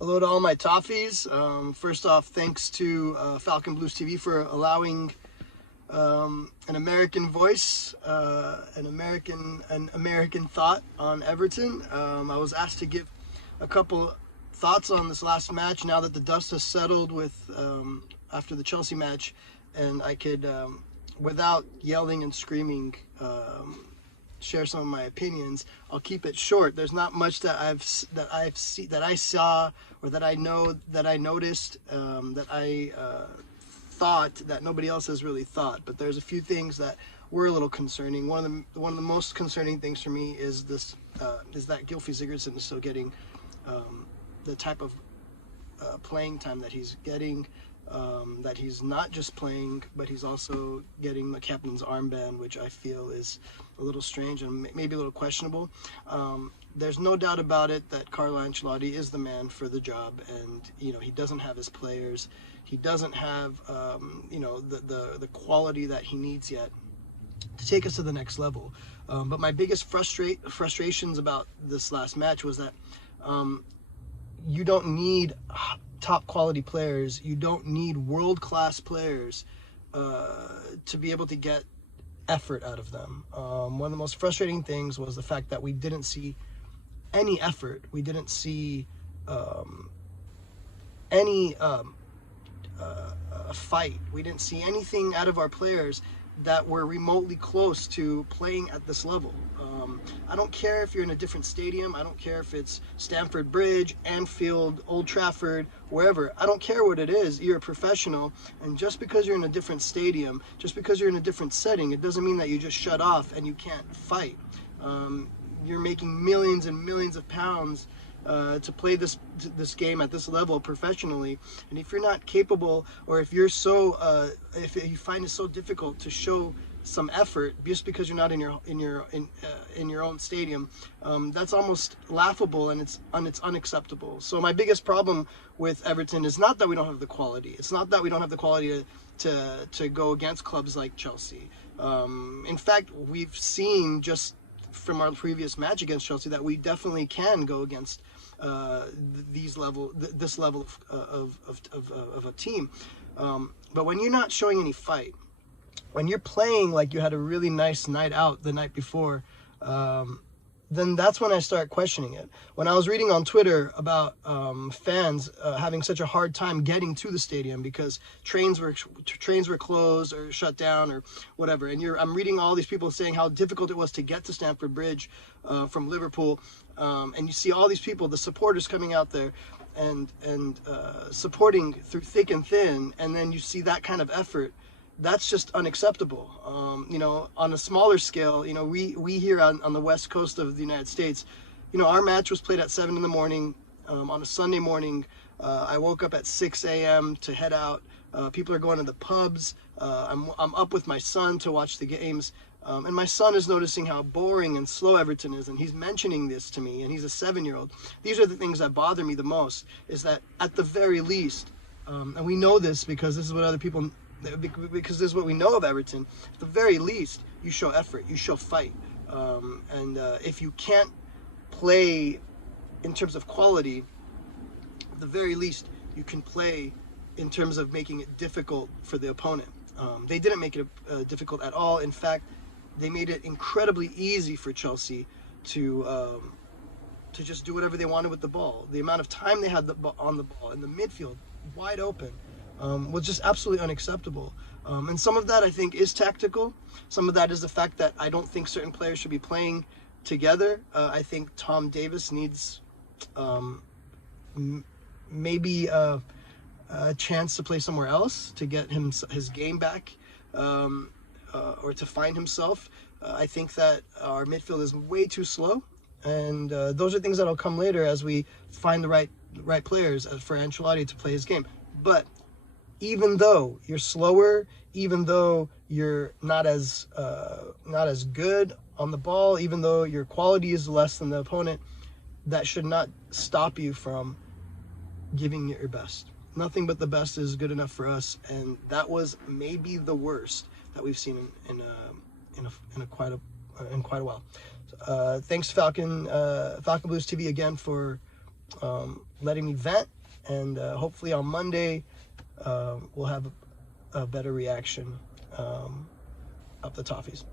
Hello to all my Toffees. First off, thanks to Falcon Blues TV for allowing an American voice, an American thought on Everton. I was asked to give a couple thoughts on this last match now that the dust has settled with after the Chelsea match, and I could, without yelling and screaming, share some of my opinions. I'll keep it short. There's not much that I saw or that I know that I noticed that I thought that nobody else has really thought. But there's a few things that were a little concerning. One of the most concerning things for me is this is that Gylfi Sigurdsson is still getting the type of playing time that he's getting. That he's not just playing, but he's also getting the captain's armband, which I feel is a little strange and maybe a little questionable. There's no doubt about it that Carlo Ancelotti is the man for the job, and he doesn't have his players. He doesn't have the quality that he needs yet to take us to the next level. But my biggest frustrations about this last match was that you don't need top quality players. You don't need world-class players to be able to get effort out of them. One of the most frustrating things was the fact that we didn't see any effort. We didn't see any fight. We didn't see anything out of our players that were remotely close to playing at this level. I don't care if you're in a different stadium. I don't care if it's Stamford Bridge, Anfield, Old Trafford, wherever. I don't care what it is. You're a professional, and just because you're in a different stadium, just because you're in a different setting, it doesn't mean that you just shut off and you can't fight. You're making millions and millions of pounds to play this game at this level professionally, and if you're not capable, or if you're if you find it so difficult to show some effort just because you're not in your own stadium, that's almost laughable, and it's unacceptable. So my biggest problem with Everton is not that we don't have the quality. It's not that we don't have the quality to go against clubs like Chelsea. In fact, we've seen just from our previous match against Chelsea that we definitely can go against this level of a team. But when you're not showing any fight, when you're playing like you had a really nice night out the night before, then that's when I start questioning it. When I was reading on Twitter about fans having such a hard time getting to the stadium because trains were closed or shut down or whatever, and I'm reading all these people saying how difficult it was to get to Stamford Bridge from Liverpool, and you see all these people, the supporters coming out there and supporting through thick and thin, and then you see that kind of effort. That's just unacceptable. On a smaller scale, we here on the west coast of the United States, our match was played at 7 in the morning on a Sunday morning. I woke up at 6 a.m. to head out. People are going to the pubs. I'm up with my son to watch the games. And my son is noticing how boring and slow Everton is, and he's mentioning this to me, and he's a 7-year-old. These are the things that bother me the most, is that at the very least, and we know this because this is what other people, because this is what we know of Everton, at the very least, you show effort, you show fight. And if you can't play in terms of quality, at the very least, you can play in terms of making it difficult for the opponent. They didn't make it difficult at all. In fact, they made it incredibly easy for Chelsea to just do whatever they wanted with the ball. The amount of time they had on the ball in the midfield, wide open, was just absolutely unacceptable. And some of that, I think, is tactical. Some of that is the fact that I don't think certain players should be playing together. I think Tom Davis needs maybe a chance to play somewhere else to get his game back, or to find himself. I think that our midfield is way too slow, and those are things that'll come later as we find the right players for Ancelotti to play his game. But even though you're slower, even though you're not as good on the ball, even though your quality is less than the opponent, that should not stop you from giving it your best. Nothing but the best is good enough for us, and that was maybe the worst that we've seen in quite a while. Thanks Falcon Blues TV again for letting me vent, and hopefully on Monday we'll have a better reaction of the Toffees.